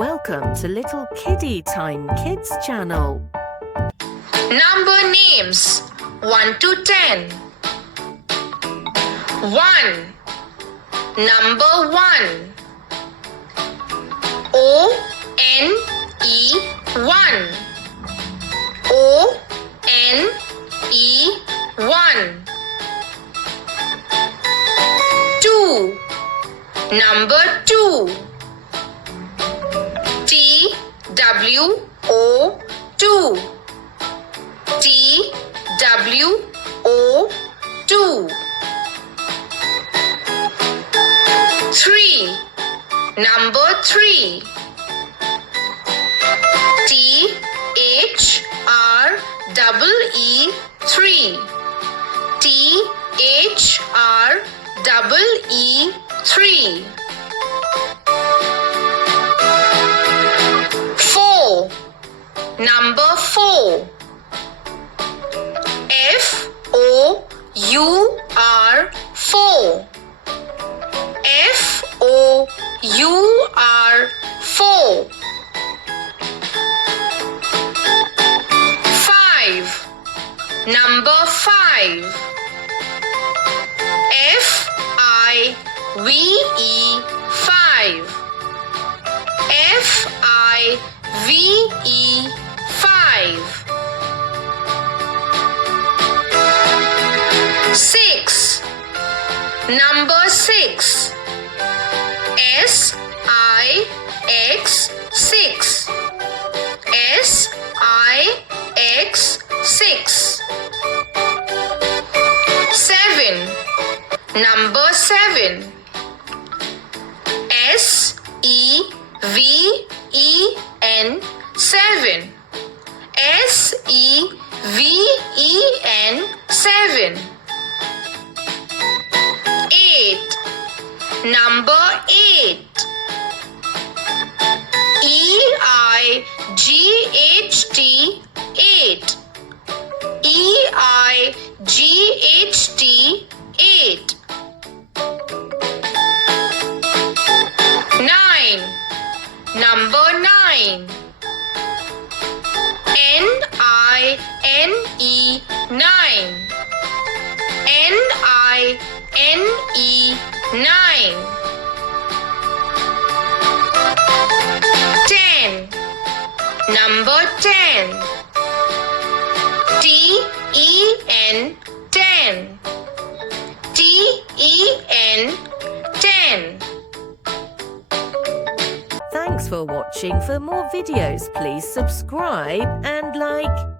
Welcome to Little Kiddie Time Kids channel. Number names 1 to 10. 1. Number 1. O-N-E 1. O-N-E 1. 2. Number 2. T-W-O 2. T-W-O 2. 3. Number 3. T-H-R-E-E 3. T-H-R-E-E 3. 4. Number 4. F-O-U-R 4. F-O-U-R 4. 5. Number 5. F-I-V-E 5. F-I-V-E 5. 6. Number 6. S-I-X 6. S-I-X 6. 7. Number 7. S-E-V-E-N 7. S-E-V-E-N 7. 8. Number 8. E-I-G-H-T 8. E-I-G-H-T 8. 9. Number 9. N-I-N-E 9. N-I-N-E 9. 10. Number 10. T-E-N 10. T-E-N 10. Thanks for watching. For more videos, please subscribe and like.